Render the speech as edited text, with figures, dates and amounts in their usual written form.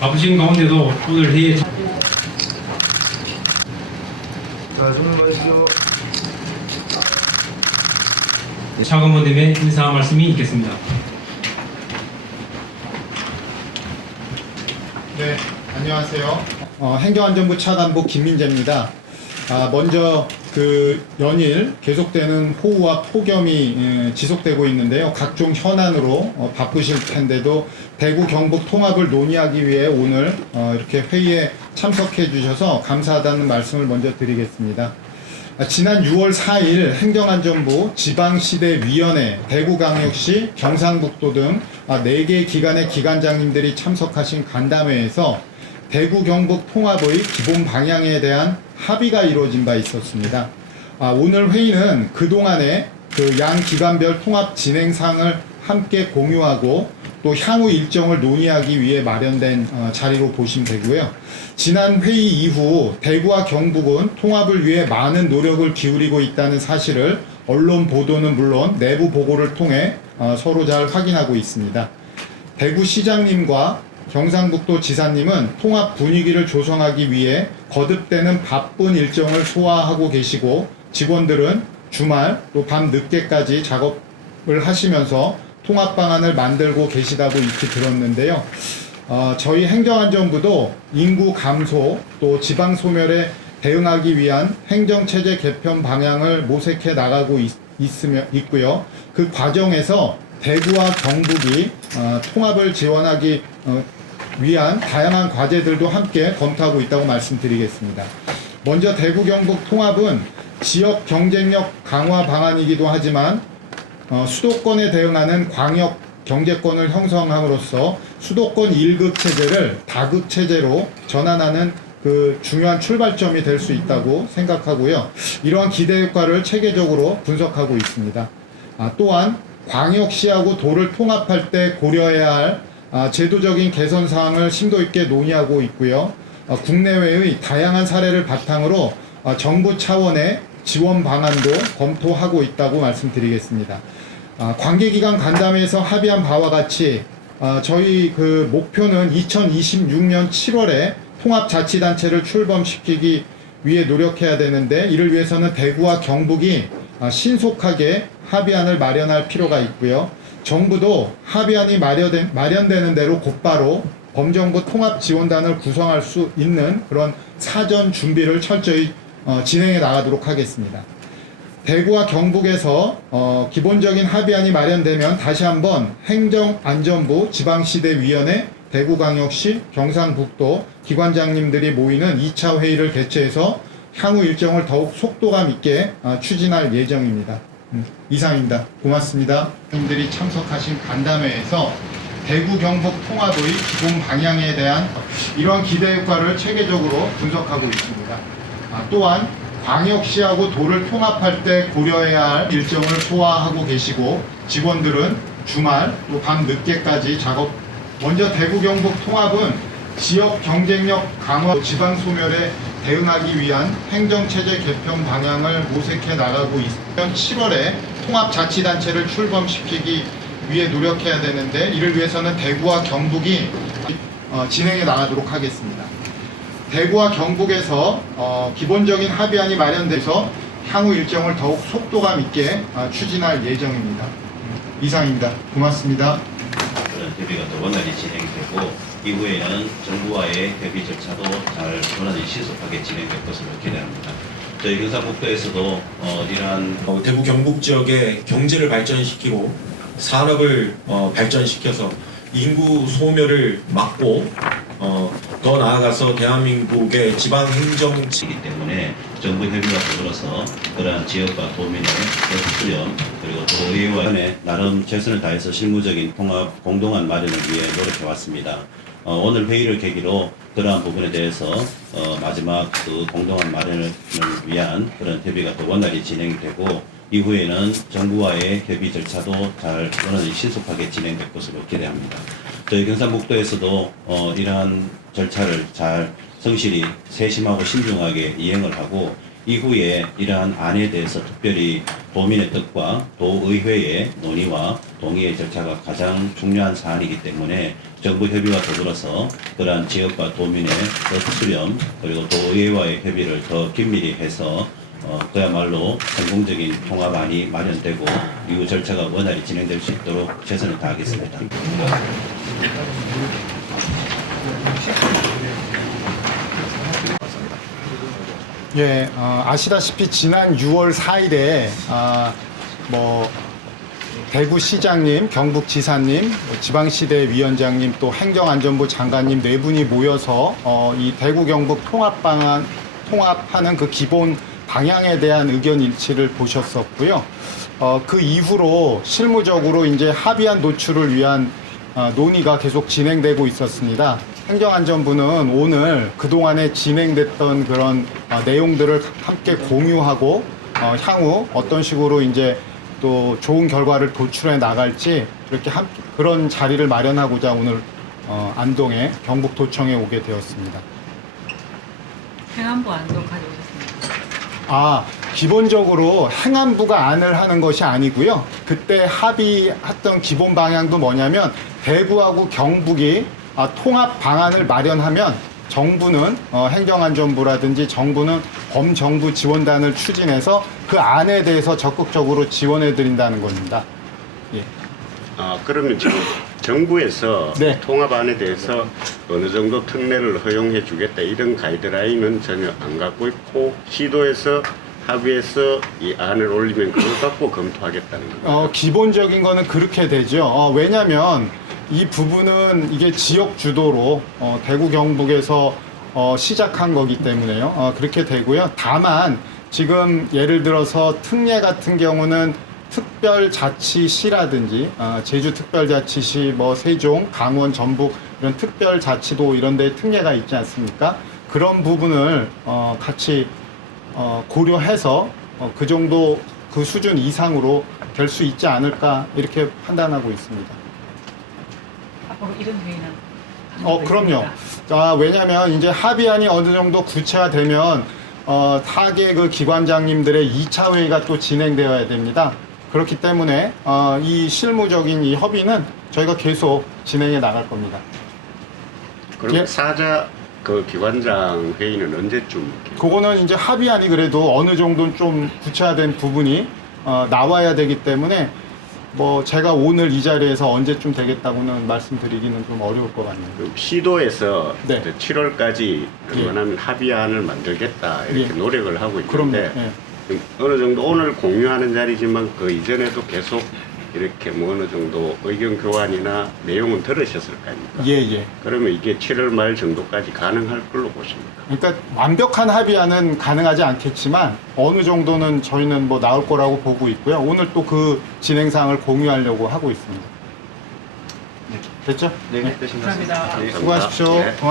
바쁘신 가운데도 오늘 회의에 자, 손을 마시죠. 차관원님의 인사 말씀이 있겠습니다. 네, 안녕하세요. 행정안전부 차관보 김민재입니다. 먼저 그 연일 계속되는 폭우와 폭염이 지속되고 있는데요. 각종 현안으로 바쁘실 텐데도 대구 경북 통합을 논의하기 위해 오늘 이렇게 회의에 참석해 주셔서 감사하다는 말씀을 먼저 드리겠습니다. 지난 6월 4일 행정안전부 지방시대위원회, 대구광역시, 경상북도 등 4개 기관의 기관장님들이 참석하신 간담회에서 대구 경북 통합의 기본 방향에 대한 합의가 이루어진 바 있었습니다. 오늘 회의는 그동안의 그 양 기관별 통합 진행상을 함께 공유하고 또 향후 일정을 논의하기 위해 마련된 자리로 보시면 되고요. 지난 회의 이후 대구와 경북은 통합을 위해 많은 노력을 기울이고 있다는 사실을 언론 보도는 물론 내부 보고를 통해 서로 잘 확인하고 있습니다. 대구시장님과 경상북도 지사님은 통합 분위기를 조성하기 위해 거듭되는 바쁜 일정을 소화하고 계시고 직원들은 주말 또 밤 늦게까지 작업을 하시면서 통합 방안을 만들고 계시다고 익히 들었는데요. 저희 행정안전부도 인구 감소 또 지방 소멸에 대응하기 위한 행정체제 개편 방향을 모색해 나가고 있고요. 그 과정에서 대구와 경북이 통합을 지원하기 위한 다양한 과제들도 함께 검토하고 있다고 말씀드리겠습니다. 먼저 대구 경북 통합은 지역 경쟁력 강화 방안이기도 하지만 수도권에 대응하는 광역 경제권을 형성함으로써 수도권 1급 체제를 다급 체제로 전환하는 그 중요한 출발점이 될 수 있다고 생각하고요. 이러한 기대 효과를 체계적으로 분석하고 있습니다. 또한 광역시하고 도를 통합할 때 고려해야 할 제도적인 개선 사항을 심도 있게 논의하고 있고요. 국내외의 다양한 사례를 바탕으로 정부 차원의 지원 방안도 검토하고 있다고 말씀드리겠습니다. 관계기관 간담회에서 합의한 바와 같이 저희 그 목표는 2026년 7월에 통합자치단체를 출범시키기 위해 노력해야 되는데 이를 위해서는 대구와 경북이 신속하게 합의안을 마련할 필요가 있고요. 정부도 합의안이 마련되는 대로 곧바로 범정부 통합지원단을 구성할 수 있는 그런 사전 준비를 철저히 진행해 나가도록 하겠습니다. 대구와 경북에서 기본적인 합의안이 마련되면 다시 한번 행정안전부 지방시대위원회, 대구광역시, 경상북도 기관장님들이 모이는 2차 회의를 개최해서 향후 일정을 더욱 속도감 있게 추진할 예정입니다. 이상입니다. 고맙습니다. 분들이 참석하신 간담회에서 대구 경북 통합의 기본 방향에 대한 이러한 기대 효과를 체계적으로 분석하고 있습니다. 또한 광역시하고 도를 통합할 때 고려해야 할 일정을 소화하고 계시고 직원들은 주말 또 밤 늦게까지 작업. 먼저 대구 경북 통합은 지역 경쟁력 강화, 지방 소멸에 대응하기 위한 행정체제 개편 방향을 모색해 나가고 있으면 7월에 통합자치단체를 출범시키기 위해 노력해야 되는데 이를 위해서는 대구와 경북이 진행해 나가도록 하겠습니다. 대구와 경북에서 기본적인 합의안이 마련돼서 향후 일정을 더욱 속도감 있게 추진할 예정입니다. 이상입니다. 고맙습니다. 그런 협의가 더 원활히 진행되고 이후에는 정부와의 협의 절차도 잘 원활히 신속하게 진행될 것으로 기대합니다. 저희 경상북도에서도 이러한 대구 경북 지역의 경제를 발전시키고 산업을 발전시켜서 인구 소멸을 막고 더 나아가서 대한민국의 지방 행정치이기 때문에 정부 협의와 더불어서 그러한 지역과 도민의 수렴 그리고 도의회와 나름 최선을 다해서 실무적인 통합 공동안 마련을 위해 노력해 왔습니다. 오늘 회의를 계기로 그러한 부분에 대해서 마지막 그 공동안 마련을 위한 그런 협의가 더 원활히 진행되고 이후에는 정부와의 협의 절차도 잘 원활히 신속하게 진행될 것으로 기대합니다. 저희 경상북도에서도 이러한 절차를 잘 성실히 세심하고 신중하게 이행을 하고 이후에 이러한 안에 대해서 특별히 도민의 뜻과 도의회의 논의와 동의의 절차가 가장 중요한 사안이기 때문에 정부 협의와 더불어서 그러한 지역과 도민의 뜻 수렴 그리고 도의회와의 협의를 더 긴밀히 해서 그야말로 성공적인 통합안이 마련되고 이후 절차가 원활히 진행될 수 있도록 최선을 다하겠습니다. 예, 아시다시피 지난 6월 4일에 뭐 대구시장님, 경북지사님, 지방시대 위원장님, 또 행정안전부 장관님 네 분이 모여서 이 대구 경북 통합하는 그 기본 방향에 대한 의견 일치를 보셨었고요. 그 이후로 실무적으로 이제 합의안 노출을 위한 논의가 계속 진행되고 있었습니다. 행정안전부는 오늘 그동안에 진행됐던 그런 내용들을 함께 공유하고 향후 어떤 식으로 이제 또 좋은 결과를 도출해 나갈지 이렇게 그런 자리를 마련하고자 오늘 안동에 경북도청에 오게 되었습니다. 행안부 안도 가져오셨습니다. 기본적으로 행안부가 안을 하는 것이 아니고요. 그때 합의했던 기본 방향도 뭐냐면 대구하고 경북이 통합 방안을 마련하면 정부는 행정안전부라든지 정부는 범정부 지원단을 추진해서 그 안에 대해서 적극적으로 지원해 드린다는 겁니다. 예. 그러면 지금 정부에서 네. 통합안에 대해서 어느 정도 특례를 허용해 주겠다 이런 가이드라인은 전혀 안 갖고 있고 시도에서 합의해서 이 안을 올리면 그걸 갖고 검토하겠다는 겁니다. 기본적인 거는 그렇게 되죠. 왜냐하면 이 부분은 이게 지역 주도로 대구 경북에서 시작한 거기 때문에요. 그렇게 되고요. 다만 지금 예를 들어서 특례 같은 경우는 특별자치시라든지 제주특별자치시, 뭐 세종, 강원, 전북 이런 특별자치도 이런 데 특례가 있지 않습니까? 그런 부분을 같이 고려해서 그 정도 그 수준 이상으로 될 수 있지 않을까 이렇게 판단하고 있습니다. 앞으로 이런 회의는 그럼요. 왜냐하면 이제 합의안이 어느 정도 구체화되면 타계 그 기관장님들의 2차 회의가 또 진행되어야 됩니다. 그렇기 때문에 이 실무적인 이 협의는 저희가 계속 진행해 나갈 겁니다. 그럼 예. 사자 그 기관장 회의는 언제쯤? 그거는 이제 합의안이 그래도 어느 정도 좀 구체화된 부분이 나와야 되기 때문에 뭐 제가 오늘 이 자리에서 언제쯤 되겠다고는 말씀드리기는 좀 어려울 것 같네요. 그럼 시도에서 네. 7월까지 원하는 합의안을 만들겠다 이렇게 예. 노력을 하고 그럼요. 있는데 예. 어느 정도 오늘 공유하는 자리지만 그 이전에도 계속 이렇게 뭐 어느 정도 의견 교환이나 내용은 들으셨을 거 아닙니까? 예. 그러면 이게 7월 말 정도까지 가능할 걸로 보십니까? 그러니까 완벽한 합의안은 가능하지 않겠지만 어느 정도는 저희는 뭐 나올 거라고 보고 있고요. 오늘 또 그 진행사항을 공유하려고 하고 있습니다. 됐죠? 네, 되신 것 같습니다. 감사합니다. 네, 수고하십시오. 네. 고맙습니다.